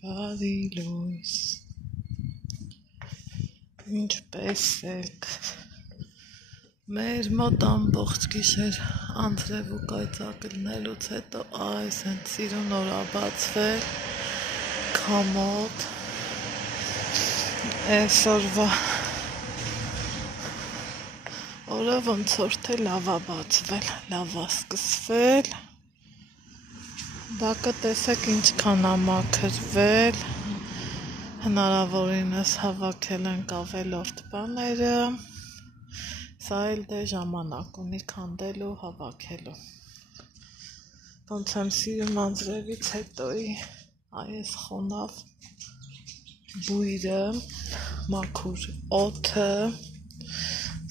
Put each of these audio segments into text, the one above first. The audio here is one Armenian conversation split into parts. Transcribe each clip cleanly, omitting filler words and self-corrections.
Բարի լույս, ինչպես եք, մեր մոտ ամբողջ գիշեր անձրև ու կայծակլնելուց հետո այս հենց սիրուն օր ա բացվել, քամոտ, այսօրվա օրը ոնց որ թե լավ ա բացվել, լավ ա սկսվել, բակը տեսեք ինչքան ա մաքրվել, հնարավորինս հավաքել ենք ավելորդ բաները, սա էլ դե ժամանակ ունի քանդելու, հավաքելու, ոնց եմ սիրում անձրևից հետոյի այս խոնավ բույրը, մաքուր օդը,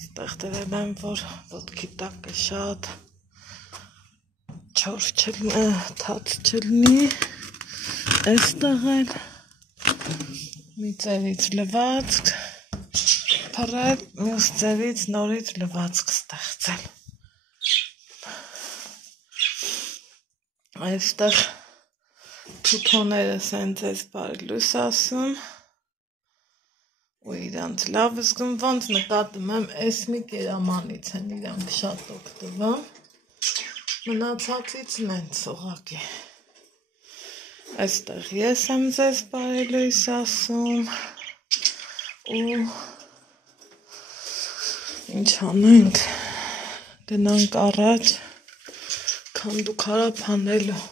ստեղ դրել եմ, որ ոտքի տակը շատ չոր չլինի, թաց չլինի, այստեղ էլ մի ծերից լվացք փռել, մյուս ծերից նորից լվացք ստեղծել, այստեղ թութոները սենց ես բարի լույս ասում ու իրանց լավ զգում, ոնց նկատում եմ, ես մի կերամանից են իրանք շատ օգտվում, մնացածից նենց ուղղակի, այստեղ ես եմ ձեզ բարի լույս ասում ու ինչ անենք, գնանք առաջ, քանդուկ հարապ հանելու,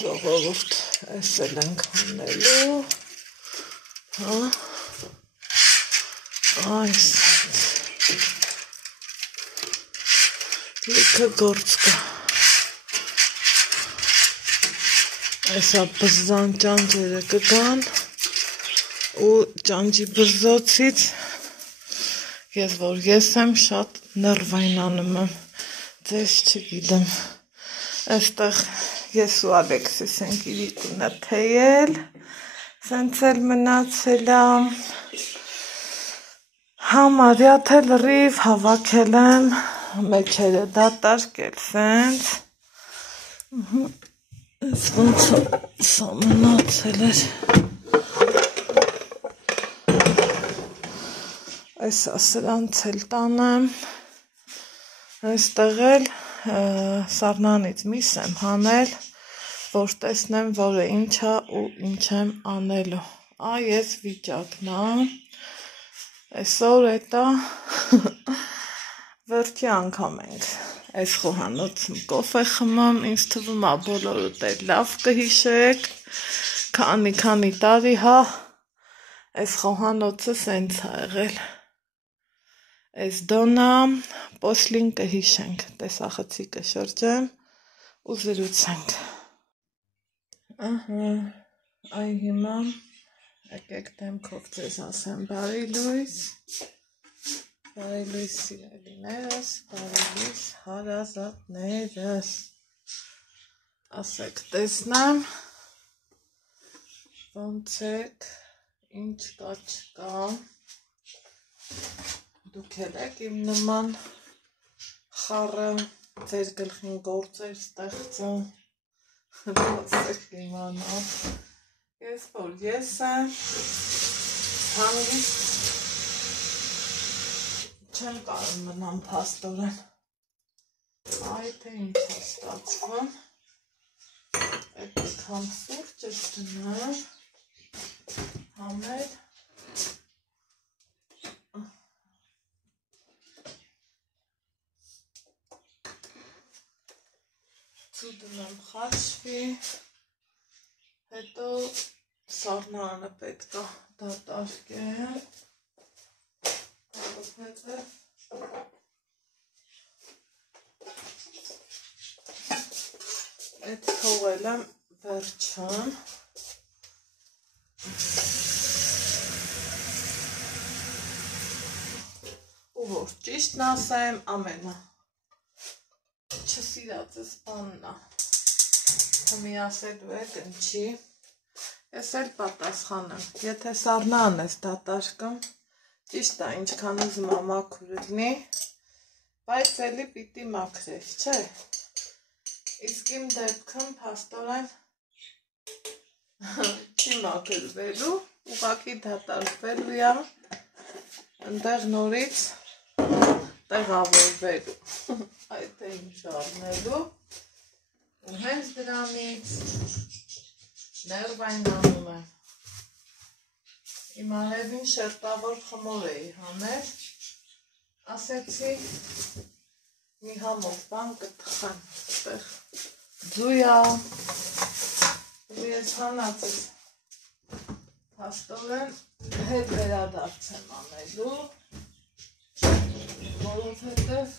ժողովուրդ, այս էլ ենք հանելու, այս լիքը գործ կա, այսա բզզան ճանճերը կգան ու ճանճի բզզոցից ես եմ շատ նրվային անում եմ, ձեզ չգիտեմ, այստեղ ես ու Ալեքսիս ենք իրիկունը թեյել, սենց էլ մնացել եմ, համարյա թե լրիվ հավաքել եմ, մեջերը դատարկել սենց, այս ոնց սա մնացել էր, այսա սրանց էլ տանեմ, այստեղ էլ սառնանից միս եմ հանել, որ տեսնեմ, որը ինչ ա ու ինչ եմ անելու, ես վիճակն ա, այսօր էտա վերջի անգամ ենք այս խոհանոցում կոֆե խմում, ինձ թվում ա բոլորդ էլ լավ կհիշեք, քանի տարի հա, այս խոհանոցը սենց ա եղել, այս դոնա, պոսլին կհիշենք, տեսախցի կշրջեմ ու զրուցենք, այ հիմա եկեք դեմքով ձեզ ասեմ բարի լույս սիրելիներս, բարի լույս հարազատներս, ասեք տեսնեմ, ոնց եք, ինչ կա չկա, դուք էլ եք իմ նման խառը, ձեր գլխին գործեր ստեղծում, ասեք իմանալ, ես որ ես եմ, հանգիստ չեմ կարող մնամ փաստորեն, թե ինչ է ստացվում, այդքան սուրճը դնեմ, համեր, ծուդնեմ խաշվի, հետո սառնարանը պետք է դատարկեմ, այդ թողել եմ վերջան, ու որ ճիշտն ասեմ, ամենը չսիրածս բանն ա, թմի ասելու եք ընչի, ես էլ պատասխանեմ, եթե սառնան ես դատարկում, ճիշտ է, ինչքան ուզում ա մաքուր լինի, բայց էլի պիտի մաքրես, չէ, իսկ Իմ դեպքում փաստորեն չի մաքրվելու, ուղղակի դատարկվելու է, ընդեղ նորից տեղավորվելու, այդ է ինչ առնելու, ու հենց դրանից ներվային անում եմ, իմ արևին շերտավոր խմոր էի հանել, ասեցի մի համով բան կտխեմ, այդտեղ ձույա, ու ես հանածս փաստորեն հետ վերադարձ եմ անելու, որովհետև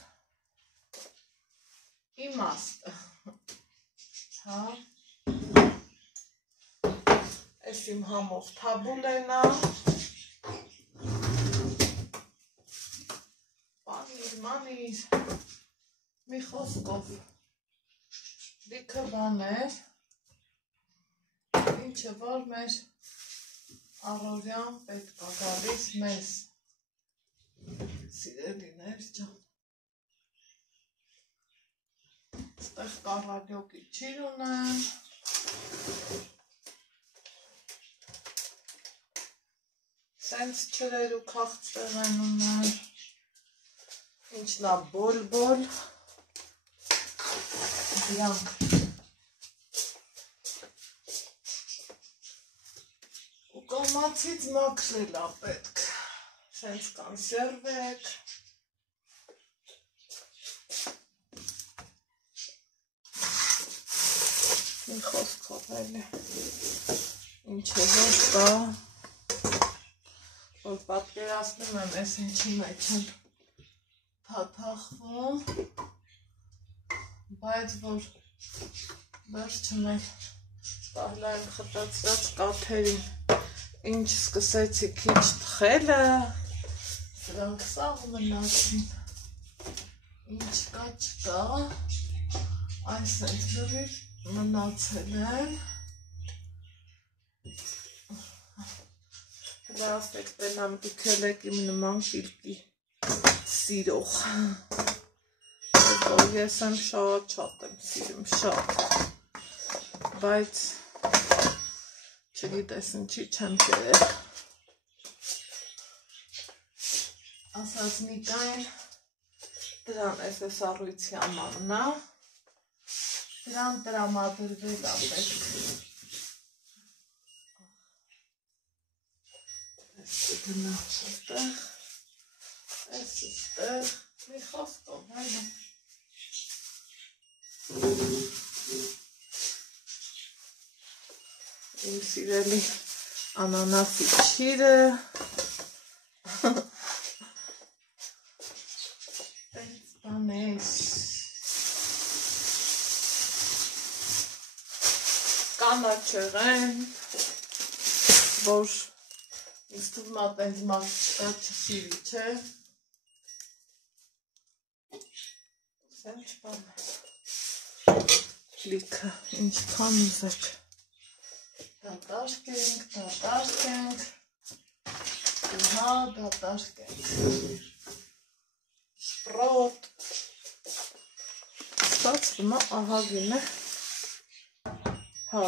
իմաստը, հա, ես իմ համով թաբուլենա, մանիր, մի խոսքով, լիքը բաներ, ինչը որ մեր առօրյան պետք է գալիս մեզ, սիրելիներ ջան, ստեղ կարալյոկի չիր ունեմ, սենց չրեր ու քաղցրեր են ունեմ, ինչնա բոլ-բոլ, դրանք ու կամացից մաքրել է պետք, սենց կանսերվեք, մի խոսքով էլ է, ինչը որ կա, որ պատկերացնում եմ ես ինչի մեջ եմ թաթախվում, բայց որ վերջը մեր պահլային խտացրած կաթերին ինչ սկսեցի քիչ թխելը, դրանք սաղ մնացին, ինչ կա չկա, այս ենք լրիվ մնացել են, լասեք տենամ դիքել եք իմ նման կիլկի սիրող, որ ես եմ շատ եմ սիրում, շատ, բայց չգիտես ինչի չեմ կերել, ասած Նիկային դրան ես առույցի ամաննա, դրան տրամադրվել ապետք, ես կգնամ ստեղ, ես ստեղ, մի խոսքով, հայլում, իմ սիրելի անանասի չիրը, տենց բանես, կանաչեղեն, որ ինձ թվում է տենց մարդ չկա չսիրի, չէ, սենց բան է, լիքը, ինչքան ուզեք, դատարկ ենք, հա, դատարկ ենք, շպրոտ, ստացվում է ահագին է, հա,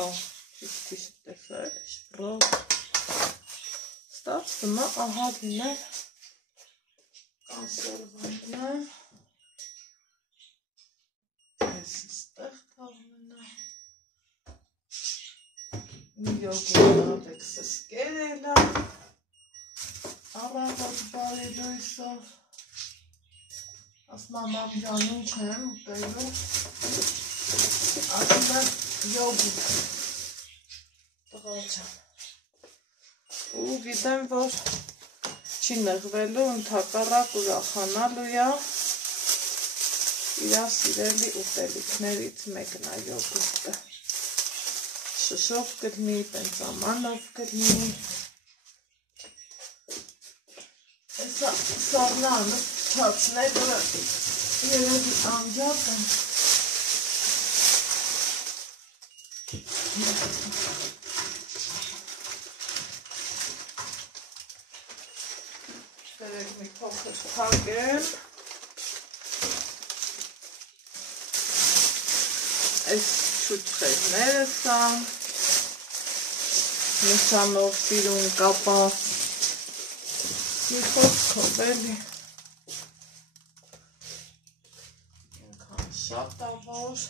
քիչ տեսել, շպրոտ, ստացվում է ահագին է, կանսերվանն է, ես ստեղ թաղմն է, մի յոգուրտ Ալեքսս կերել է, առավոտ բարի լույսով, ասում եմ ջան ինչ եմ ուտելու, ասում եմ յոգուրտ, տղա ջան, ու գիտեմ, որ չի նեղվելու, ընդհակառակ ուրախանալու է, իր սիրելի ուտելիքներից մեկն է յոգուրտը, շշով կլինի, տենց ամանով կլինի, հեսա սառնանը չացնելը երևի անջատ եմ, Դերեք մի փոքր փակեմ, այս շուտխերները սան, նշանով սիրուն կապած, մի խոսքով էլի, ինքան շատ ավոր,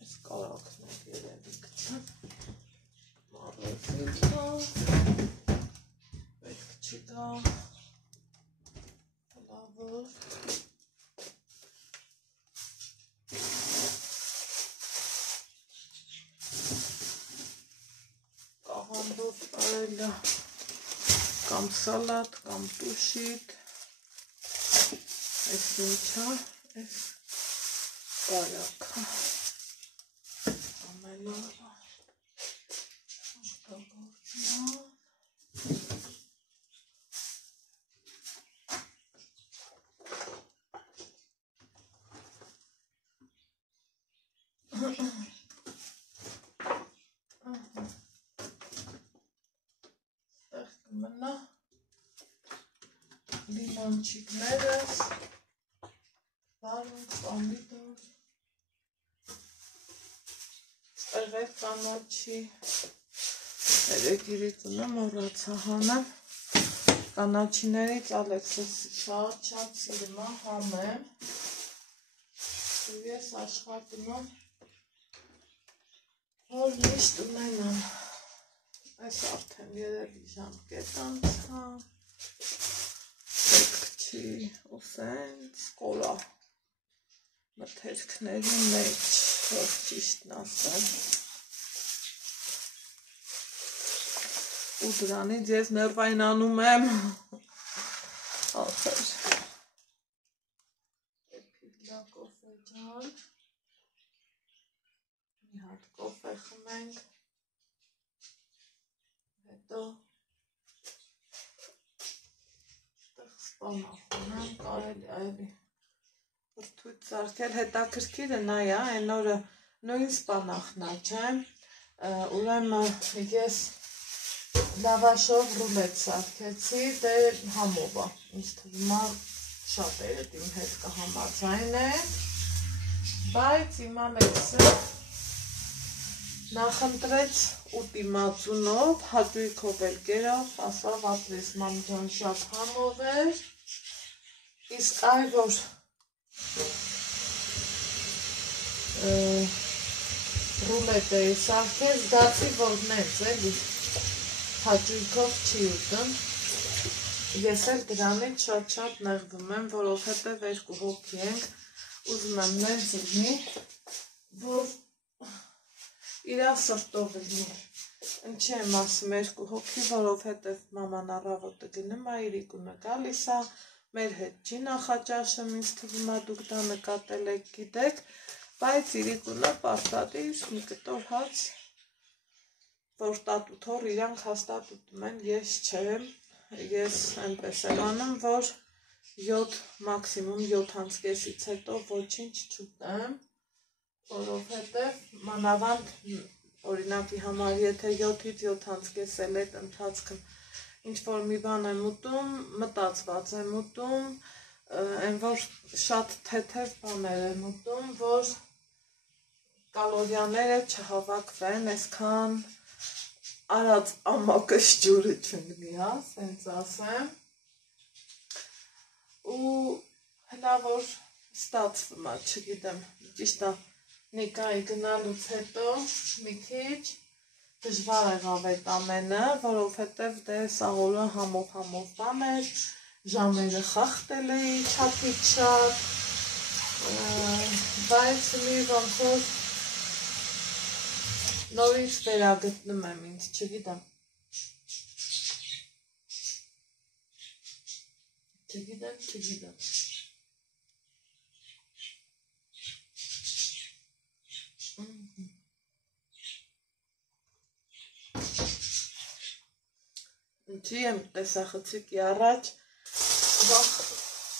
այս կարակներ երևի կցան, մարոզին կա, պետք չի գա, լավոր, կաղանդով կարելա կամ սալատ, կամ տուշիտ, այս ինչա, այս կարակա, ամենավա, աղտագործնա, մնա լիմոնչիկներս, վարունգ, պամիդոր, ստեղեր կանաչի, երեգիրիկունը մորացա հանեմ, կանաչիներից Ալեքսս շատ սիրում է համեմ, ու ես աշխատում եմ, որ միշտ ունենամ, այս արդեն երևի ժամկետ անցա, պետք չի ուսենց կոլա մթերքների մեջ, որ ճիշտն ասեմ, ու դրանից ես ներվայնանում եմ, ախր, էպիլա կոֆե ջան, մի հատ կոֆե խմենք, հետո սպանախոնեմ կարելի այլի վրդույթ սարքել, հետաքրքիրը նա է, այն օրը նույն սպանախնա չեմ, ուրեմն ես լավաշով ռուլետ սարքեցի, դե համով է, ինձ թվում է շատերը իմ հետ կհամաձայնեն, բայց իմ Ալեքսը նախընտրեց ուտի մածունով, հատույքով էլ կերավ, ասավ ապրես մամջան շատ համով էր, իսկ այ որ ռուլետ էի սարքել, զգացի, որ նենց էլի հաճույքով չի ուտում, ես էլ դրանից շատ նեղվում եմ, որովհետև երկու հոգի ենք, ուզում եմ նենց լինի, որ իրա սրտով լինի, ինչի եմ ասում երկու հոգի, որովհետև մաման առավոտը գնում է, Իրիկունը գալիս է, մեր հետ չի նախաճաշում, ինձ թվում է դուք դա նկատել եք գիտեք, բայց Իրիկունը պարտադիր մի կտոր հաց, որ տատու-թոռ իրանք հաստատ ուտում են, ես չեմ, ես այնպես եմ անում, որ 7 մաքսիմում 7:30-ից հետո ոչինչ չուտեմ, որովհետև մանավանդ օրինակի համար, եթե 7-ից 7:30 էլ այդ ընթացքում ինչ-որ մի բան եմ ուտում, մտածված եմ ուտում, այն որ շատ թեթև բաներ եմ ուտում, որ կալորիաները չհավաքվեն, այսքան արած ամակը շջուրը չընկնի, հա, սենց ասեմ, ու հնա որ ստացվում է, չգիտեմ, ճիշտ է, Նիկայի գնալուց հետո մի քիչ դժվար եղավ այդ ամենը, որովհետև դե սաղ օրը համով բան էր, ժամերը խախտել էի չափից շատ, բայց մի ոնց որ նորից վերագտնում եմ ինձ, չգիտեմ, Ինչի եմ տեսախցիկի առաջ,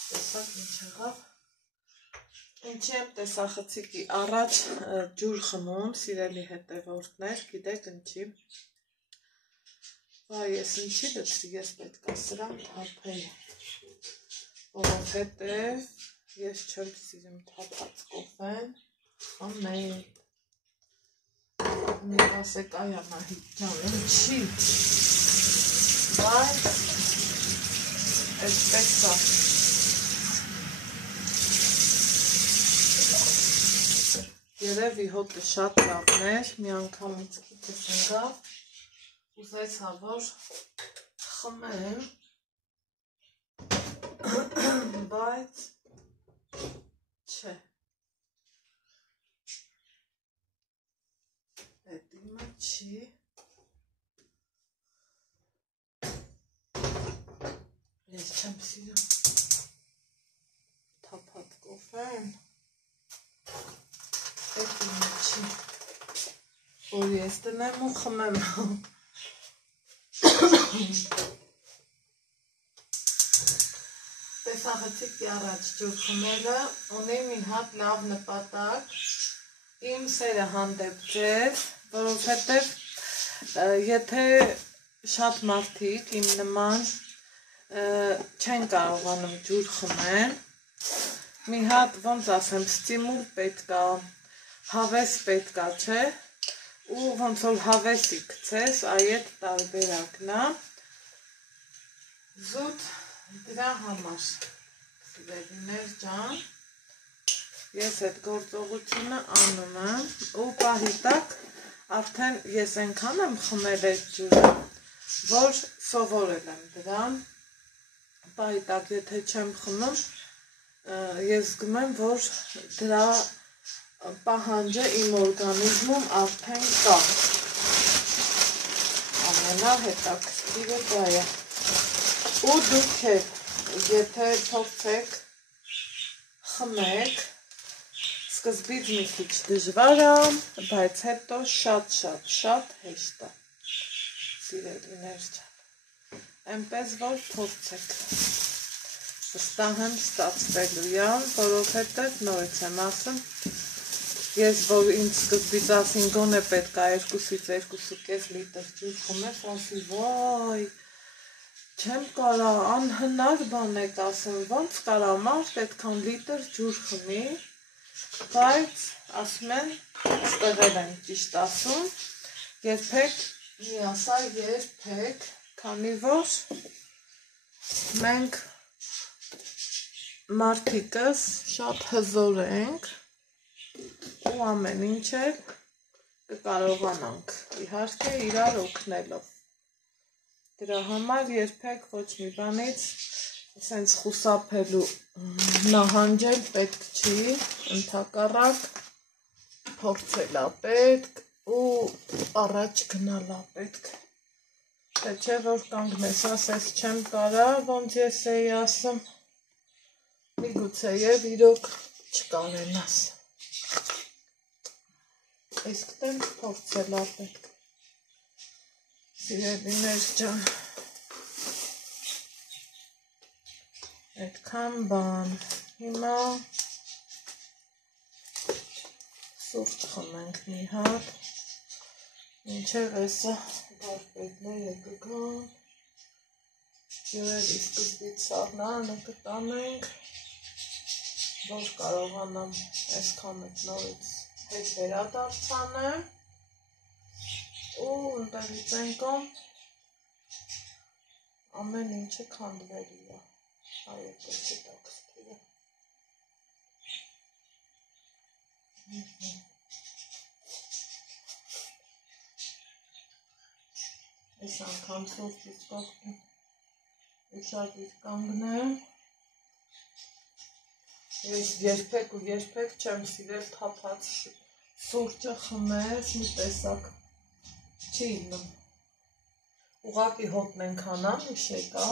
տեսակ ինչ եղավ, ինչի եմ տեսախցիկի առաջ ջուր խմում, սիրելի հետևորդներ, գիտեք ինչի, վայ ես ինչի լցրի, ես պետք է սրան թափեի, որովհետև Ես չեմ սիրում թափած կոֆեն, խմել։ Մի ասեք այ Անահիտ ջան, ինչի։ Բայց այսպես է։ Երևի հոտը շատ լավն էր, մի անգամից քիչս ընկավ, ուզեցա որ խմեմ, բայց չէ։ Էդ իմը չի։ Ես չեմ սիրում թափած կոֆեն։ Էդ իմը չի։ Որ ես տնեմ ու խմեմ։ Տեսախցիկի առաջ ջուր խմելը ունի մի հատ լավ նպատակ իմ սերը հանդեպ ձեզ, որովհետև եթե շատ մարդիկ իմ նման չեն կարողանում ջուր խմել, մի հատ ոնց ասեմ ստիմուլ պետք է, հավես պետք է, չէ, ու ոնց որ հավեսի գցես, այդ տարբերակն է, զուտ դրա համար, սիրելիներ ջան, ես այդ գործողությունը անում եմ ու պահի տակ արդեն ես այնքան եմ խմել այդ ջուրը, որ սովորել եմ դրան, պահի տակ եթե չեմ խմում, ես զգում եմ, որ դրա պահանջը իմ օրգանիզմում արդեն կա, ամենահետաքրքիրը դա է, ու դուք եթե փորձեք խմեք, սկզբից մի քիչ դժվար է, բայց հետո շատ հեշտ է, սիրելիներ ջան, այնպես որ փորձեք, վստահ եմ ստացվելու է, որովհետև նորից եմ ասում, ես որ ինձ սկզբից ասին գոնե պետք է 2-ից 2.5 լիտր ջուր խմես, ասի վայ, չեմ կարա, անհնար բան եք ասում, ոնց կարա մարդ այդքան լիտր ջուր խմի, բայց ասում են, ստեղել են ճիշտ ասում, երբեք, մի ասա երբեք, քանի որ մենք մարդիկս շատ հզոր ենք ու ամեն ինչ էլ կկարողանանք, իհարկե իրար օգնելով, դրա համար երբեք ոչ մի բանից սենց խուսափելու նահանջել պետք չի, ընդհակառակ փորձելա պետք ու առաջ գնալա պետք, թե չէ որ կանգնես ասես չեմ կարա, ոնց ես էի ասում, միգուցե և իրոք չկարենաս, իսկ տեն փորձելա պետք, սիրելիներ ջան, այդքան բան, հիմա սուրճ խմենք մի հատ, մինչև էսը բարպետները կգան, երևի սկզբից սաղնարանը կտանենք, որ կարողանամ այսքան էդ նորից հետ վերադարձանեմ ու ընդեղից ենքամ ամեն ինչը քանդվելի է, այդ էս հետաքրքիր է։ Այս անգամ սուրճից կողքին ուշադիր կանգնեմ, ես երբեք ու երբեք չեմ սիրել թափած սուրճը խմես, մի տեսակ չի ինում, ուղղակի հոտն ենքան ամիշ եկա,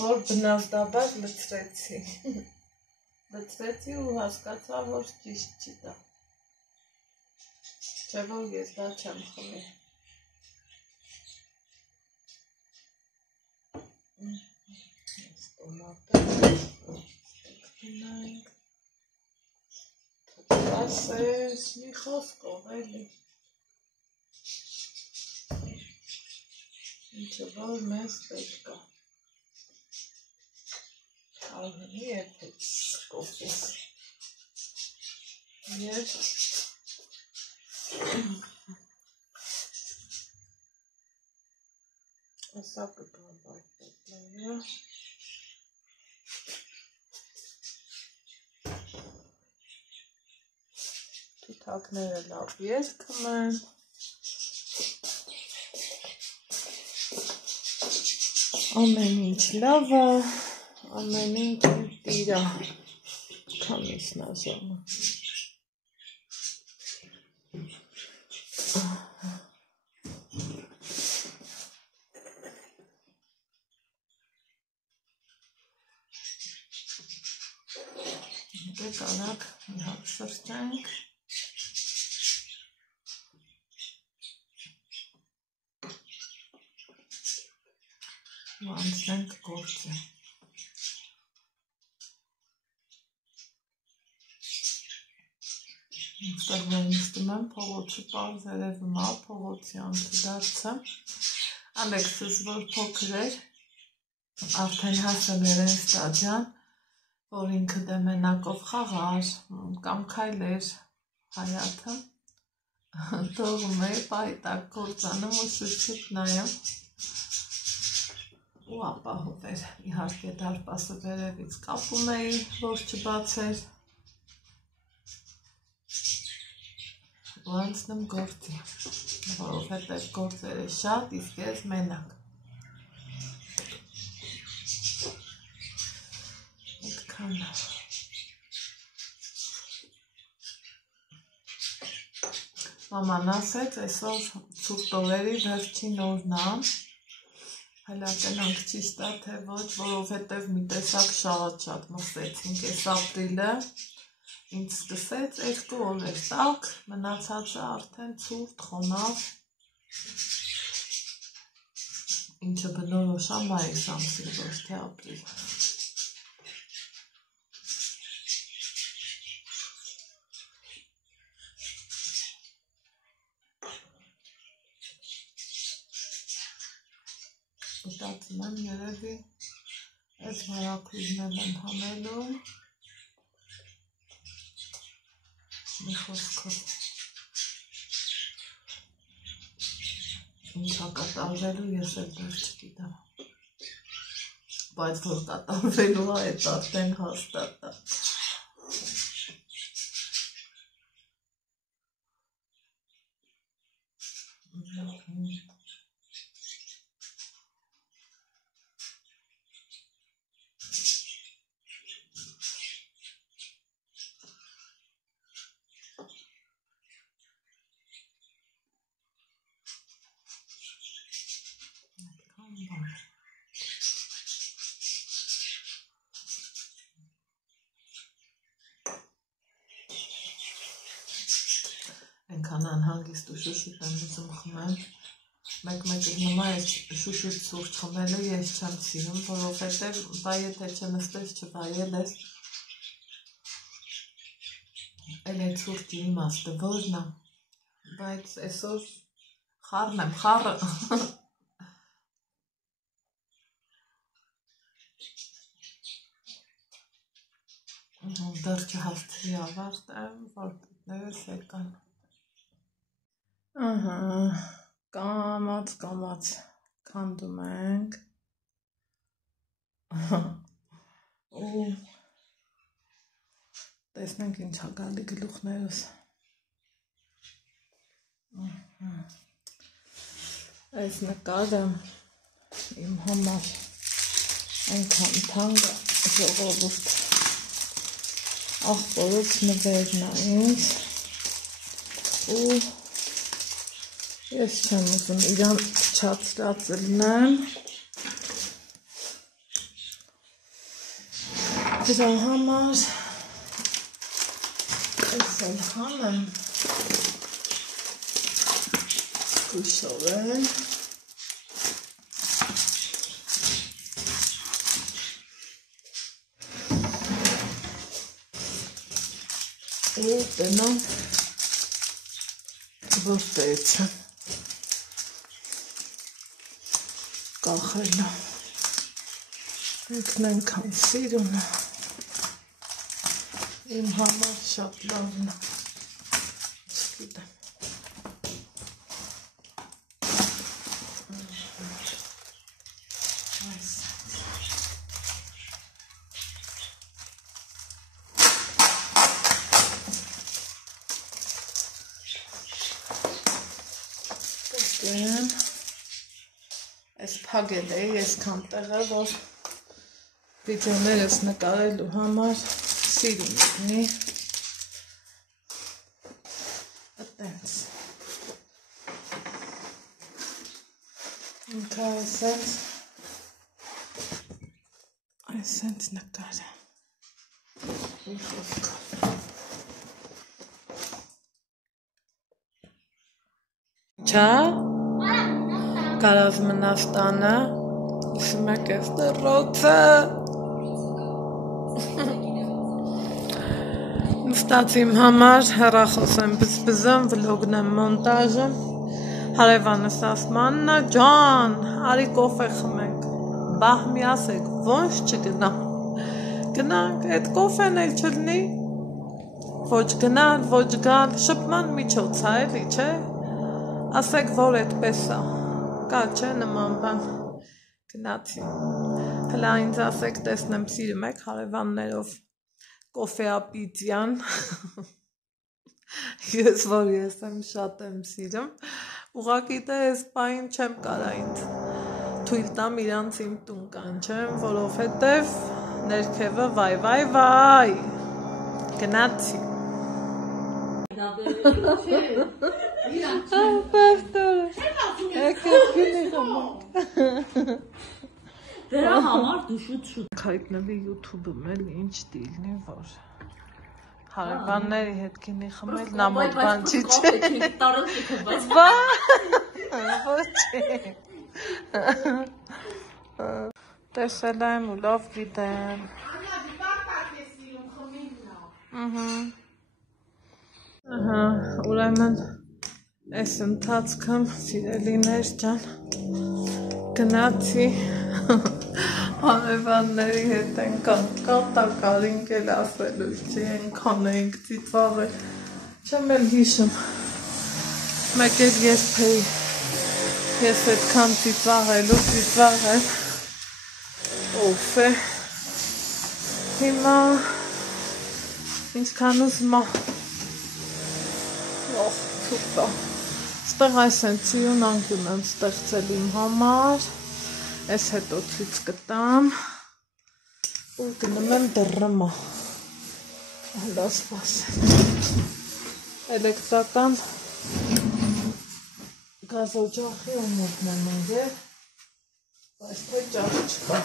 որ բնազդաբար լցրեցի ու հասկացա, որ ճիշտ չի դա, չէ որ ես դա չեմ խմի, ստոմատը գնանք, ասես, մի խոսքով էլի, ինչը որ մեզ պետք է, Արհենի եփեց կոֆես և ասա կգան բայտետները թութակները լավ երգում են ամեն ինչ լավ է ամեն ինչ տիրա քանիսն է ժամը Կանակ մի հատ սրճենք ու անցնենք գործը Ստեղ որ նստում եմ փողոցը պարզ երևում է փողոցի անդրդարձը Ալեքսս որ փոքր էր արդեն հասել էր այն ստադիան որ ինքը դե մենակով խաղար կամ քայլեր հայաթը թողում էի պայտակ կործանում ու շուտ նայում ու ապահով էր իհարկե դարպասը վերևից կապում էի որ չբացեր ու անցնում գործի որովհետև գործերը շատ իսկ ես մենակ Մաման ասեց, այսօր ցուրտովերի վերջին օրն է, հələ տնանք ճիշտ է, թե ոչ, որովհետև մի տեսակ շատ մրսեցինք այս ապրիլը, ինձ սկսեց 2 օր էր տաք, մնացածը արդեն ցուրտ, խոնավ, ինչը բնորոշ է մայիս ամսին, ոչ թե ապրիլ Մտածում եմ երևի այս վարակույրներն են հանելու մի խոսքով ինչ կատարվելու ես էլ դեռ չգիտեմ բայց որ կատարվելու է այդ արդեն հաստատ է Այնքան անհանգիստ ու շուշուտ եմ ուզում խմեմ մեկ-մեկը նմա է շուշուտ սուրճ խմելը ես չեմ սիրում որովհետև բայ եթե չնստես չվայել ես էլ այդ սուրճի իմաստը որն է բայց այսօր խառն եմ խառը դեռ չհասցրի ավարտեմ որ դիտներս եկան Ահա, կամաց քանդում ենք ու տեսնենք ինչ է գալի գլուխներս այս նկարը իմ համար այնքան թանկ է ժողովուրդ աղբորոց նվերն է ինձ ու ես չեմ ուզում իրան փչացրած լինեմ դրա համար ես էլ հանեմ զգուշորեն ու տնամ որտեղը կախելը ինքն այնքան սիրուն է, իմ համար շատ լավն է, չգիտեմ։ Այս փագել է ես քան տեղը, որ վիդեոներս նկարելու համար սիրուն լինի, այտենց, ինքը այսենց նկար է, մի խոսքով, չա, կարազ մնաս տանը, ուսում եք ես դրոցը, նստած իմ համար հեռախոս եմ բզբզում, վլոգն եմ մոնտաժում, հարևանս ասում Աննա ջան, արի կոֆե խմենք, բահ մի ասեք, ոնց չգնամ, գնանք, այդ կոֆեն էլ չլնի, ոչ գնալ, ոչ գալ, շփման միջոց է էլի, չէ, ասեք, որ այդպես է, կա չէ նման բան, գնացի, հլա ինձ ասեք, տեսնեմ սիրում եք հարևաններով կոֆեապիցյան, ես որ ես եմ շատ եմ սիրում, ուղղակի դե ես պային չեմ կարա ինձ թույլ տամ իրանց իմ տուն կանչեմ, որովհետև ներքևը վայ, գնացի։ Դրա համար դու շուտ հայտնվի YouTube-ում էլ ինչ դիլնի, որ հարևանների հետ գինի խմել, նա մոտ բան չի չէ։ Տեսել եմ ու լավ գիտեմ։ Ուրեմն այս ընթացքում սիրելիներ ջան գնացի հարևանների հետ ենքան կատակար ինքել ասելու չի ենքան էինք ծիտվաղել չեմ էլ հիշում մեկ էլ երբեի ես այդքան ծիտվաղել ով է հիմա ինչքան ուզում թուտա ստեղ այս են ծիուն անկյուն եմ ստեղծել իմ համար ես հետո ցույց կտամ ու գնում եմ դռնա հլա սպասեմ էլեկտրական գազօջախի ումուտն եմ ընգել բայց թե ճախ չկա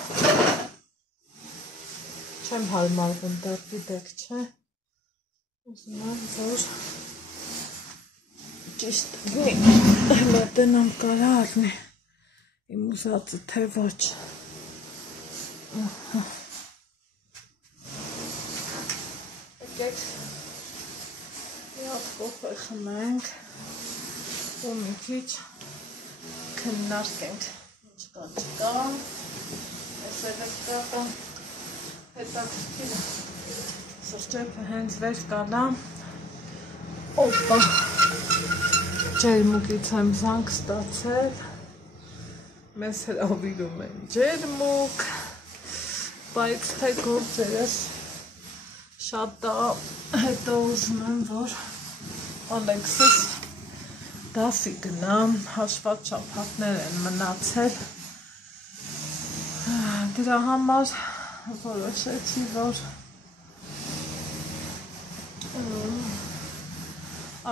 չեմ հարմարվում դեռ դեք չէ ուզում եմ որ ճիշտ հլա տնամ կարա արնի իմ ուզածը թե ոչ եկեք մի հատ կոֆե խմենք ու մի քիչ քննարկենք ինչ կա չկա այս էլեկտրական հետաքրքիր է սրճեփը հենց վեր կալա օպա ջերմուկից եմ զանգ ստացել մեզ հրավիրում են ջերմուկ բայց թե գործերս շատ հետո ուզում եմ որ Ալեքսս դասի գնամ հաշված շաբաթներ են մնացել դրա համար որոշեցի որ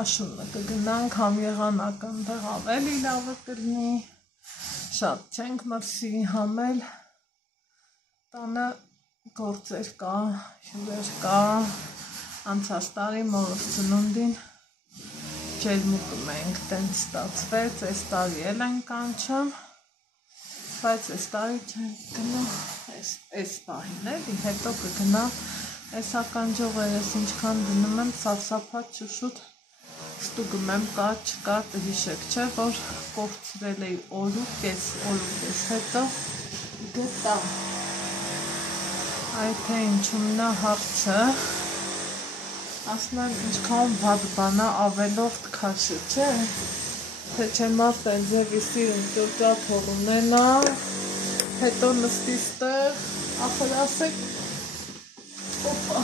աշունը կգնանք համ եղանական դեղ ավելի լավը կլինի շատ չենք մրսի համել տանը գործեր կա հյուրեր կա անցած տարի մորս ծնունդին ջերմուկը մենք տենց ստացվեց այս տարի էլ են կանչում բայց այս տարի չենք գնա այս պահին էլի հետո կգնա այս ականջողերս ինչքան դնում եմ սարսափած շուշուտ ստուգում եմ կա չկա հիշեք չէ որ կորցրել էի օրուք ես հետո գտա Այդ թե ինչու՞մն է հարցը, ասում եմ ինչքան վատ բան է ավելորդ քաշը, չէ, թե չեմ ասել ձևի սիրուն ճոճաթոռ ունենա, հետո նստի ստեղ, ախր ասեք, օպա,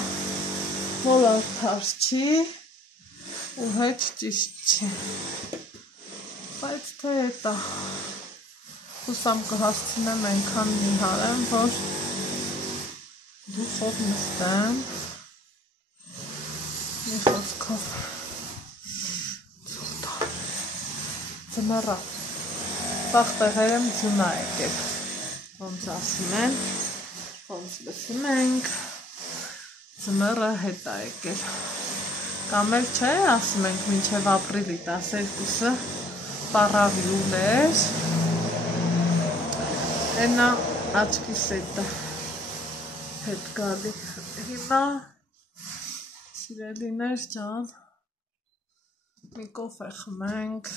որ արդար չի, ու հետ ճիշտ չի, բայց թե հետա, հուսամ կհասցնեմ այնքան նիհարեմ, որ դուխով նստեմ, մի խոսքով, ձմեռա, վաղ տեղեր եմ ձյունա եկել, ոնց ասում են, ոնց լսում ենք, ձմեռը հետ է եկել, կամ էլ չէ, ասում ենք մինչև ապրիլի 12-ը պարավի ուլեր, ենա աչքիս հետը հետ գալի, հիմա սիրելիներ ջան, մի կոֆե խմենք,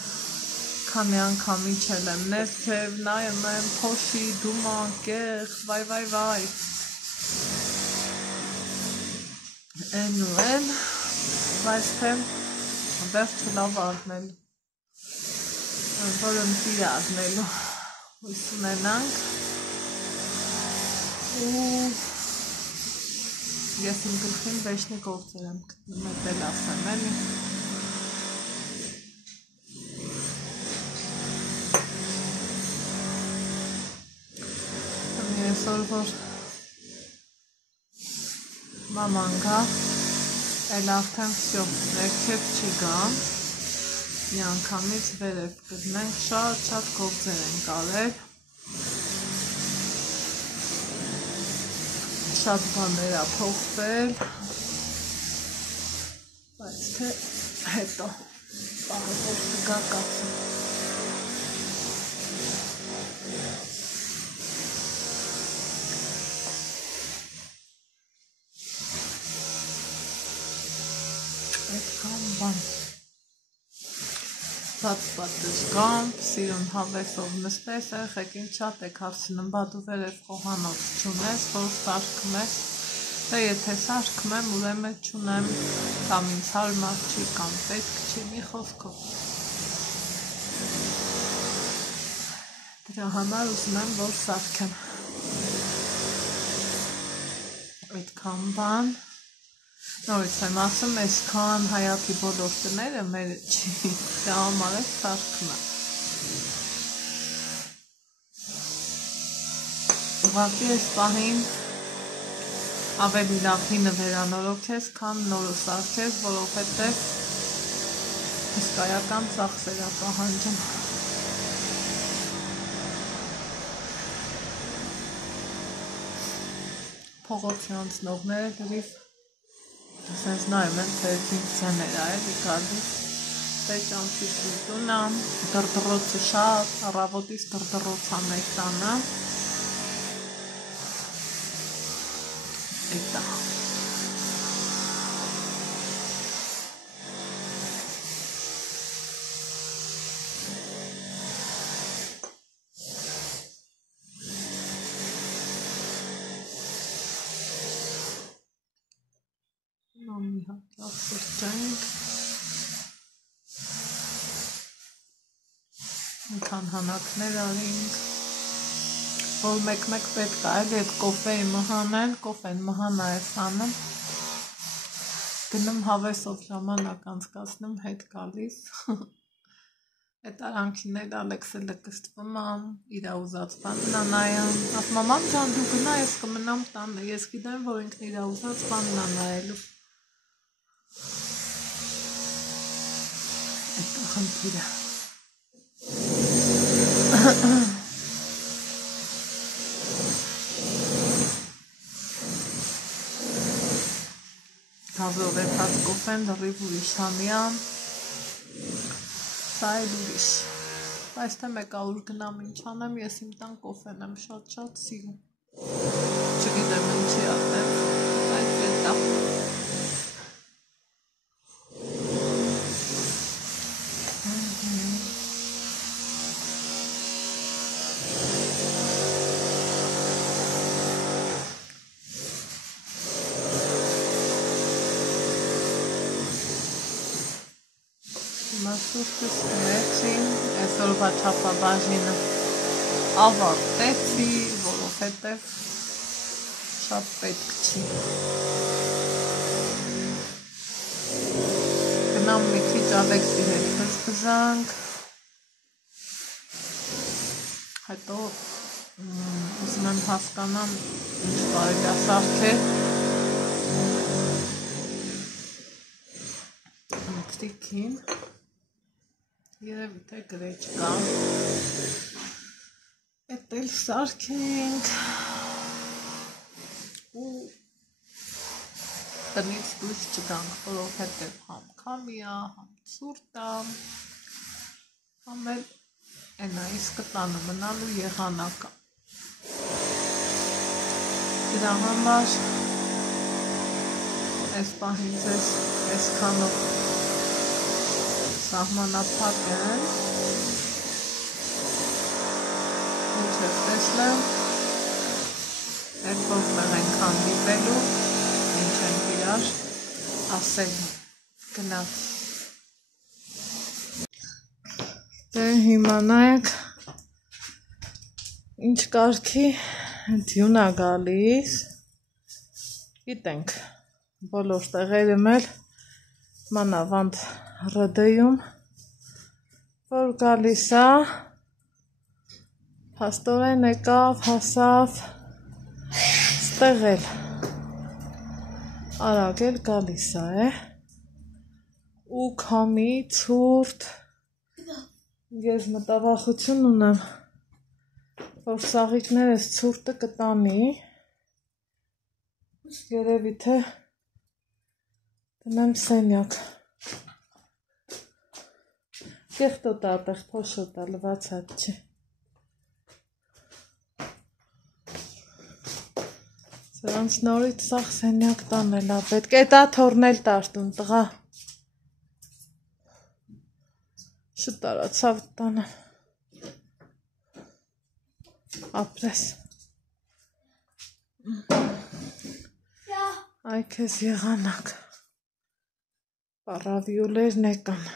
քանի անգամ իջել եմ ներքև, նայում եմ փոշի, դուման, կեղ, վայ, են ու են, բայց թե վերջը լավ արնելու, որ ընտիր արնելու, հույս ունենանք, ու ես իմ գլխին վեշնի գործեր եմ գտնում, էդ էլ ասեմ, էլի, այսօր որ մաման գա, էլ արդեն վсё, ներքև չի գան, մի անգամից վերև գտնենք, շատ գործեր ենք արել, շատ բաներ ա փոխվել, բայց թե հետո, պահը որ կգա կացում, այդքան բան, բաց դժգամ, սիրուն հավեսով նստես, եղեքին շատ եք հարցնում, բա դու վերև խոհանոց չունես, որ սարքում ես, դե եթե սարքում եմ, ուրեմն չունեմ, կամ ինձ հարմար չի, կամ պետք չի, մի խոսքով, դրա համար ուզում եմ, որ սարքեմ, այդքան բան, նորից եմ ասում, այսքան հայատի բոլոր տները մերը չի, դա համար է սարքում է, ուղղակի այս պահին ավելի լավ հինը վերանորոգես, քան նորը սարքես, որովհետև հսկայական ծախսեր է պահանջում, փողոցի անցնողները գրիվ Սենց նայում են, թե ինքցյաներ այլի գալիս, տեճանցի տունա, դրդրոցը շատ, առավոտից դրդրոց ամեկ տանը, էտա, մի հատ լավ սրճենք, Քան հանակներ արինք, որ մեկ-մեկ պետք է այլ այդ կոֆեի մհանեն, կոֆեն մհանա ես անում, գնում հավեսով ժամանակ անցկացնում, հետ գալիս, այդ արանքին էլ Ալեքսը լկստվում ամ, իրա ուզած բանն անայամ, ասում մաման ջան դու գնա ես կմնամ տանը, ես գիտեմ, որ ինքն իրա ուզած բանն անայելու, այդ խնդիրը Գազով եթած կոֆեն դրիվ ուրիշ հանյան, սա էլ ուրիշ, բայց թե մեկ ուր գնամ ինչ անեմ, ես իմ տան կոֆեն եմ շատ սիրում, չգիտեմ ինչի ատեմ, այդ պետա Մասուրտս ունեցին, այսօրվա չափաբաժինը ավարտեցի, որովհետև շատ պետք չի։ Գնամ մի քիչ Ալեքսի հետ բզբզանք, հետո ուզում եմ հասկանամ ինչ կարելի է սարքել։ Ընտրիքին երևի թե գրեչկա, էդ էլ սարքենք ու տնից դուրս չգանք, որովհետև համ քամի է, համ ցուրտ է, համ էլ էնա իսկ տանը մնալու եղանակ է։ Դրա համար այս պահին ձեզ այսքանով սահմանափակ են, մինչև տեսնեմ, երբ որ մեղ ենքան դիպելու, ինչ են իրար ասել, գնաց։ Դե հիմա նայեք, ինչ կարգի դյուն է գալիս, գիտենք, բոլոր տեղերում էլ մանավանդ ՌԴ-ում, որ գալիս է, փաստորեն եկավ, հասավ, ստեղ էլ արագ էլ գալիս է, ու քամի, ցուրտ, ես մտավախություն ունեմ, որ սաղիկներս ցուրտը կտանի, երևի թե դնեմ սենյակ։ Կեղտոտ է ատեղ փոշոտ է, լվացած չի։ Սրանց նորից սաղ սենյակ տանել է պետք, էդ է թորնել տարտուն տղա։ Շուտ արա ցավ տանեմ։ Ապրես։ Այ քեզ եղանակ։ Պարավյուլերն եկան։